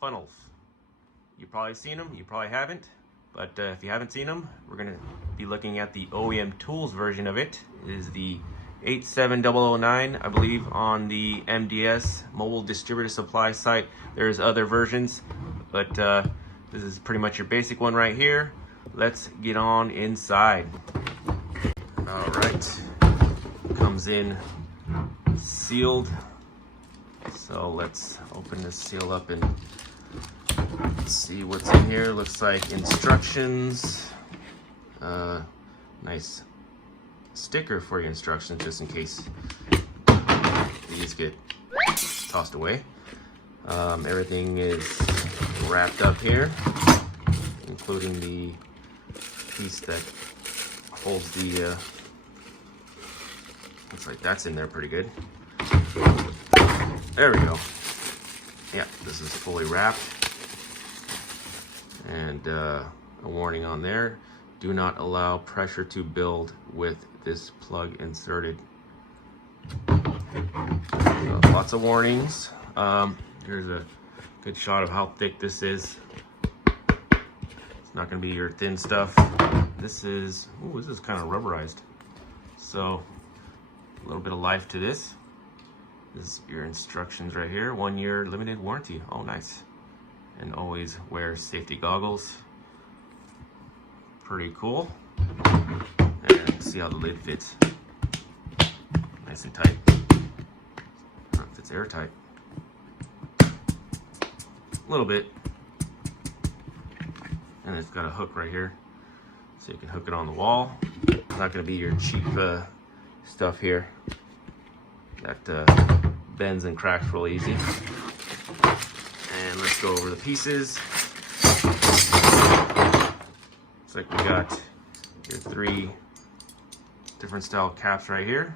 funnels. You've probably seen them, you probably haven't, but if you haven't seen them, we're going to be looking at the Oemtools version of it. It is the 87009, I believe, on the MDS Mobile Distributor Supply site. There's other versions, but this is pretty much your basic one right here. Let's get on inside. All right, comes in sealed. So let's open this seal up and see what's in here. Looks like instructions. Nice sticker for your instructions, just in case these get tossed away. Everything is wrapped up here, including the piece that holds the looks like that's in there pretty good. There we go. Yeah, this is fully wrapped. And a warning on there: do not allow pressure to build with this plug inserted. Lots of warnings. Here's a good shot of how thick this is. It's not going to be your thin stuff. This is kind of rubberized, so a little bit of life to this. This is your instructions right here. 1 year limited warranty. Oh, nice. And always wear safety goggles. Pretty cool. And see how the lid fits. Nice and tight. Fits airtight. A little bit. And it's got a hook right here, so you can hook it on the wall. It's not going to be your cheap stuff here that bends and cracks real easy. And let's go over the pieces. Looks like we got your 3 different style caps right here.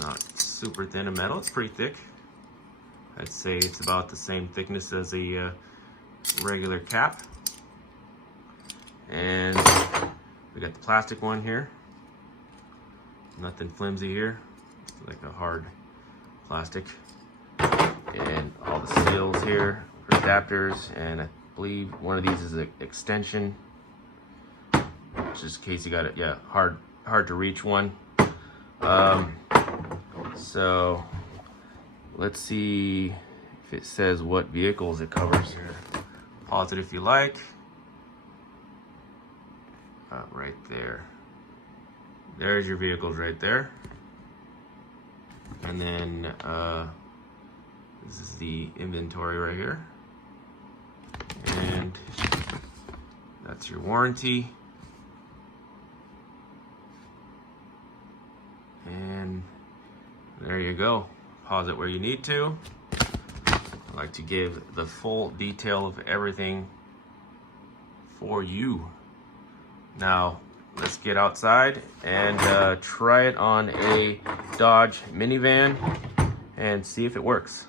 Not super thin of metal, it's pretty thick. I'd say it's about the same thickness as a regular cap. And we got the plastic one here. Nothing flimsy here. It's like a hard plastic. And all the seals here for adapters, and I believe one of these is an extension, just in case you got it. Yeah, hard to reach one. So let's see if it says what vehicles it covers here. Pause it if you like. Right there. There's your vehicles right there. And then this is the inventory right here. And that's your warranty. And there you go. Pause it where you need to. I like to give the full detail of everything for you. Now, let's get outside and try it on a Dodge minivan and see if it works.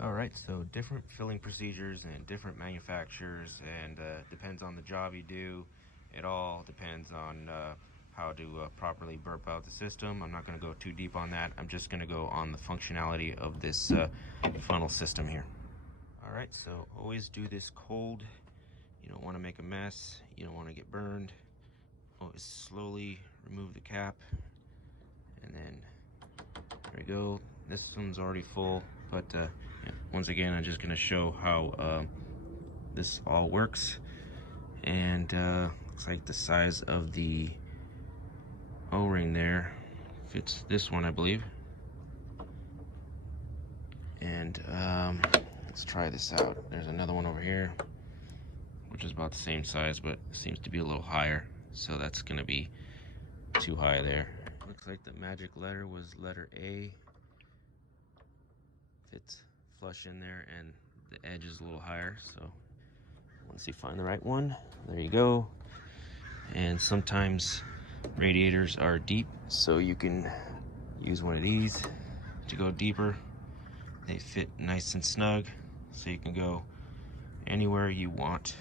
Alright, so different filling procedures and different manufacturers, and depends on the job you do. It all depends on how to properly burp out the system. I'm not going to go too deep on that. I'm just going to go on the functionality of this funnel system here. Alright, so always do this cold. You don't want to make a mess. You don't want to get burned. Always slowly remove the cap. And then, there we go. This one's already full. But yeah, once again, I'm just going to show how this all works. And looks like the size of the O-ring there fits this one, I believe. And let's try this out. There's another one over here, which is about the same size, but seems to be a little higher. So that's going to be too high there. Looks like the magic letter was letter A. Fits flush in there, and the edge is a little higher. So once you find the right one, there you go. And sometimes radiators are deep, so you can use one of these to go deeper. They fit nice and snug, so you can go anywhere you want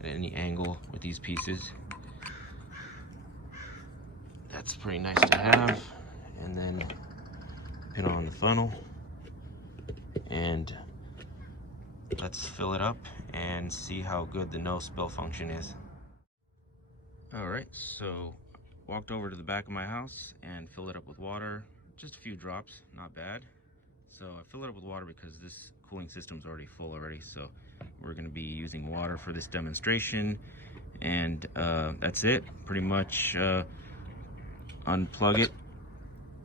at any angle with these pieces. That's pretty nice to have. And then put on the funnel, and and let's fill it up and see how good the no spill function is. All right, so walked over to the back of my house and filled it up with water, just a few drops, not bad. So I fill it up with water because this cooling system's already full already, so we're going to be using water for this demonstration. And that's it, pretty much. Unplug it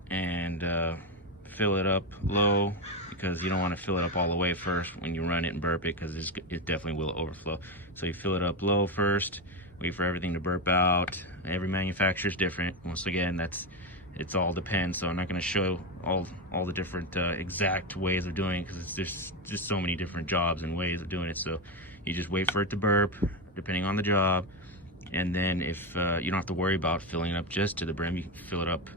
and fill it up low, because you don't want to fill it up all the way first when you run it and burp it, because it definitely will overflow. So you fill it up low first, wait for everything to burp out. Every manufacturer is different. Once again, it's all depends. So I'm not going to show all the different exact ways of doing it, because there's just so many different jobs and ways of doing it. So you just wait for it to burp depending on the job, and then if you don't have to worry about filling it up just to the brim, you can fill it up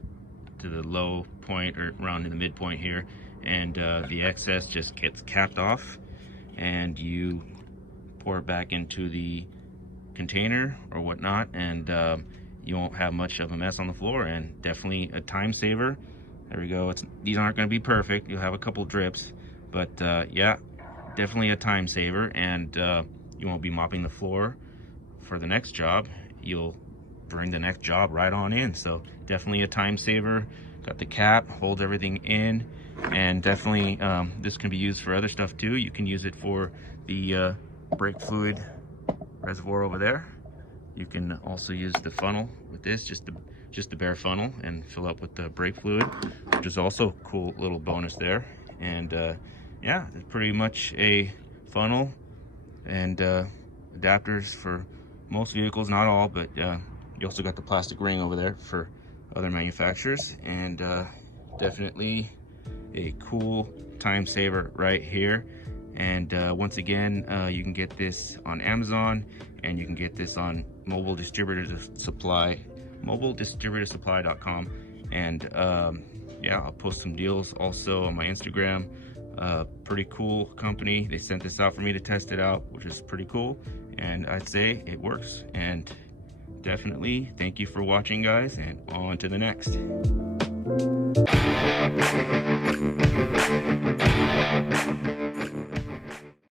to the low point or around in the midpoint here, and the excess just gets capped off, and you pour it back into the container or whatnot, and you won't have much of a mess on the floor, and definitely a time saver. There we go. These aren't going to be perfect. You'll have a couple drips, but yeah, definitely a time saver, and you won't be mopping the floor for the next job. You'll bring the next job right on in. So definitely a time saver. Got the cap, holds everything in, and definitely this can be used for other stuff too. You can use it for the brake fluid reservoir over there. You can also use the funnel with this, just the bare funnel, and fill up with the brake fluid, which is also a cool little bonus there. And yeah, it's pretty much a funnel and adapters for most vehicles, not all, but you also got the plastic ring over there for other manufacturers, and definitely a cool time saver right here. And once again, you can get this on Amazon, and you can get this on Mobile Distributor Supply, mobiledistributorsupply.com. And yeah, I'll post some deals also on my Instagram. Pretty cool company. They sent this out for me to test it out, which is pretty cool, and I'd say it works. And definitely thank you for watching, guys, and on to the next.